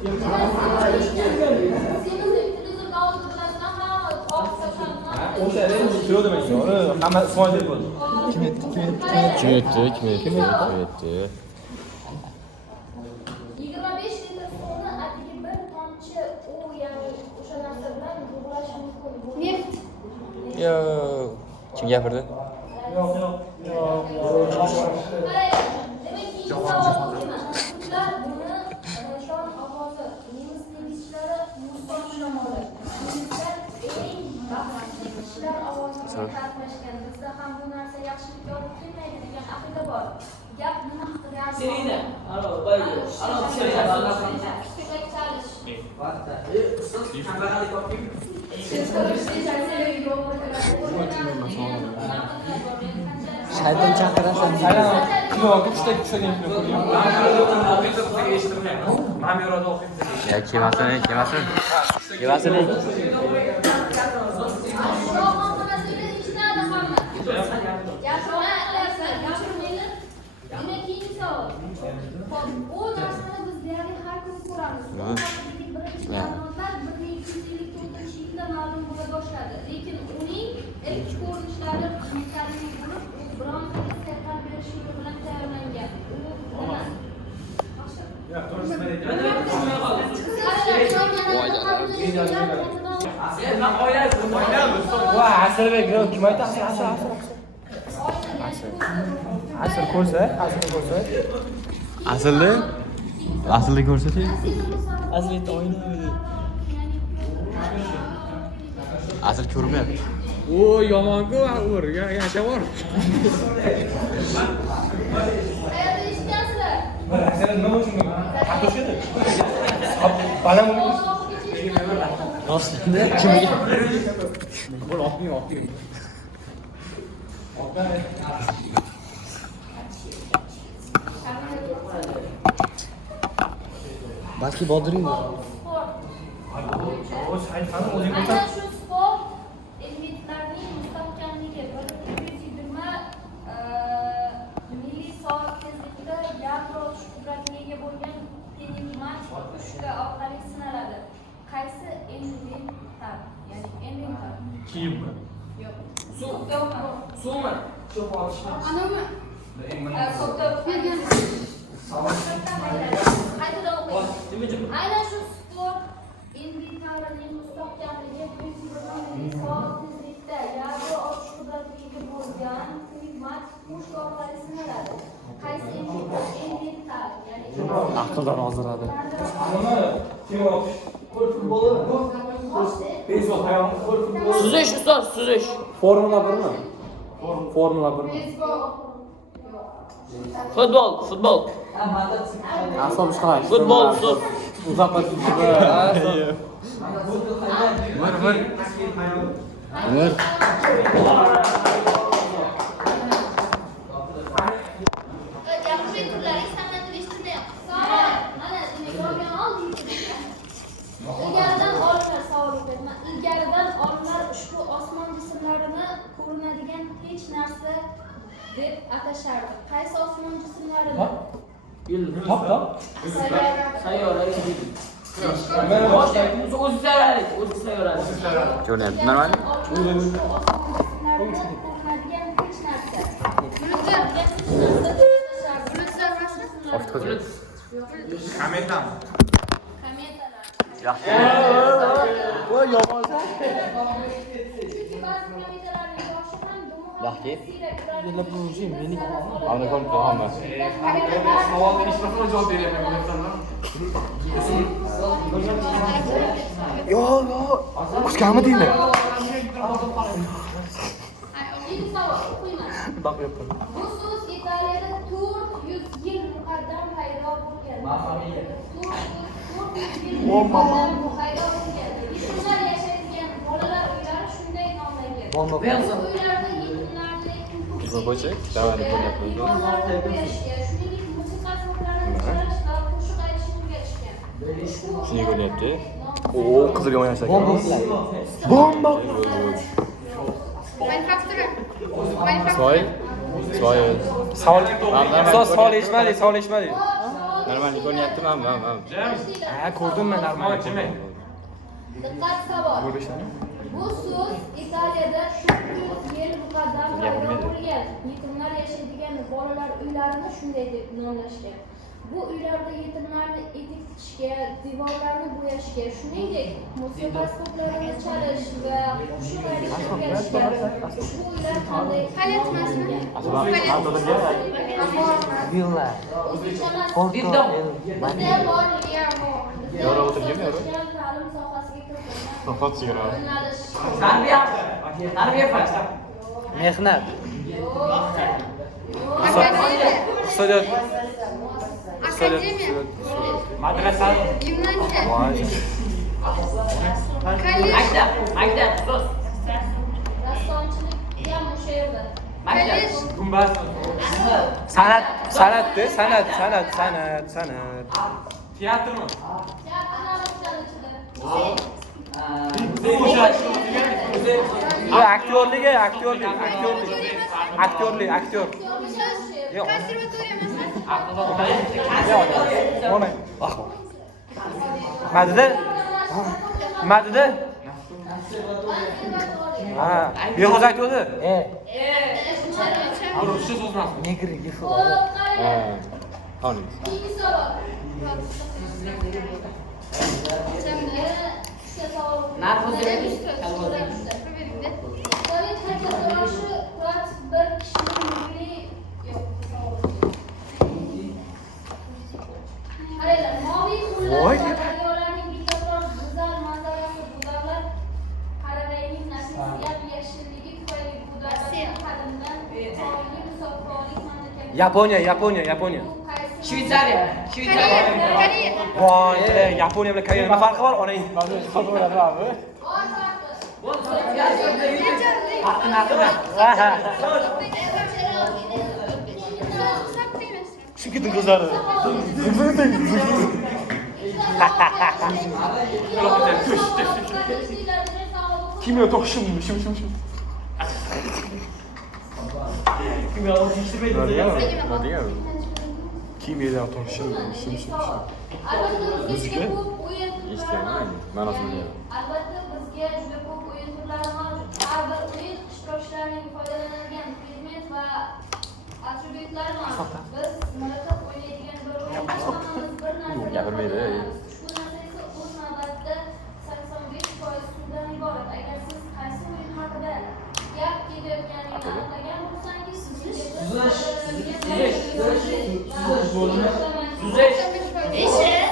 Kim etdi? 25 litr suvni atigi bir tomchi u ya'ni o'sha narsa bilan bug'lash mumkin. Neft. Yo'q. Kim gapirdi? Bizda ham bu narsa yaxshilikka olib kelmaydi degan aqida bor. Gap nima haqida? Serida. Alo, bayro. Alo, serida. Shayton chaqirasan. Ya kelmasin. O narsani biz deyarli har kun ko'ramiz. Ma'lum bo'la boshladi. Lekin uning ilk ko'rinishlari mexanik bo'lib, u bronzaga serqal berishligi bilan tayyorlangan. Asalbek, kim aytadi? Asal ko'rsa. Aslida ko'rsating. Asal oyna. Asl ko'rmayapti. O yomon-ku, ur, yashavor. Qayerda eshitgansizlar? Asal nima uchun? Kartoshkada. Balam bo'ldi. Aslida kimga? Bo'l, olmayman. Balki bodringmi? Ana shu sport elementlarining mustahkamligi 1220 millisoat tezlikda yadro qudratiga ega bo'lgan pnevmatik pushka orqali sinaladi. Qaysi elementar? Ya'ni elementar. Kiyimmi? Yo'q. Suvmi? Shu olishma. Anami? Qaytadan o'qiyman. Aynan shu sport elementlarining mustahkamligi 1220 millisoat tezlikda yadro ochish qudratiga ega bo'lgan pnevmatik pushka orqali sinaladi. Qaysi elementar? Ya'ni Aqldan ozdiradi. Suzish, ustoz, suzish. Formula 1mi? Formula 1mi? Futbol. Asob chiqarish. Futbol, ustoz. Uzoqqa Umar. gapirmay turlaring san'atni eshitmayapti. Mana demak olgan ilgaridan olimlar savol berdi. Ilgaridan olimlar ushbu osmon jismlarini ko'rinadigan hech narsa deb atashardi. Qaysi osmon jismlarini? Top. Sayyora. O'zi sayyora. Ko'ryapti, normal. Ko'rinadigan hech narsa. Kometami? Kometalar. Yaxshi. Voy yomon. Chunki ba'zi kometalarning boshi ham dumi ham Yaxshi. Yilla pulishim, meni. Avni ko'rma. Savolga hech narsa javob beryapman. Yo'q. Kutganmi deydi? Ikkinchi savol o'qiyman. Baqyapman. Bu so'z Italiyada 400 yil muqaddam paydo bo'lgan. 400 yil muqaddam paydo bo'lgan. Yetimlar yashaydigan bolalar uylari shunday nomlangan. Bu uylarda yetimlarning Biz qo'ysak, davani ko'ryapmiz. shuningdek musiqa asboblari chiqarish va qo'shiq aytishni o'rgatishgan. Shuni ko'ryapti. Oo, qizil yonashlar. Bomba. Savol eshitmadi. Nima Normallik o'ynayaptimi? Ham. Ha, ko'rdim men normal. Diqqat savol. Ko'rishdan. Bu so'z Italiyada 400 yil muqaddam paydo bo'lgan. Yetimlar yashaydigan bolalar uylarini shunday deb nomlashgan. Bu uylarda yetimlarni etik tikishga, devorlarni bo'yashga, shuningdek, musiqa asboblarini chalish va qo'shiq o'rganishga ushbu uylar qanday qalatmasmi? Villa. Bizda borligi ham bor. Yora o'tirganmi, yora? Ta'lim sohasiga kiritilgan Sohot sigara. yo'nalish. Tarbiya fan. Mehnat. Iqtisodiyot. Iqtisodiyot. Madrasa. Gimnaziya. Maktab, so'z. Rassomchilik ham o'sha yerda. Maktab. Gumbaz. San'at. Teatrmi? Aktyorlik. Aktyor. Yo'q. Ona. Madida. Ha, behoz aytdi. Ruscha so'zmas. Negri. Ha. Qani. Ikkinchi savol. Narxi Sovet haykaloshi Kurat bir kishining milliy qaranglar, moviy qo'llar daryolarning betakror go'zal manzarasi bu davlat Qarag'ayning nafis yashilligi tufayli bu davlatning qadimdan tarixiy musofirlik mamlakati. Yaponiya. Shveysariya. Voy, Yaponiya bilan Koreya nima farqi bor? Onang Farqi. Shu ketin qizlari. Kimyo to'qishim. Kimyodan to'qishim. Albatta Ma'nosini. Albatta bizga juda ko'p o'yin turlari mavjud. Har bir o'yin ishtirokchilarining foydalanadigan predmet va atributlari mavjud. Biz miriqib o'ynaydigan bir o'yin hammamiz bir narsaga Gapirmaydi.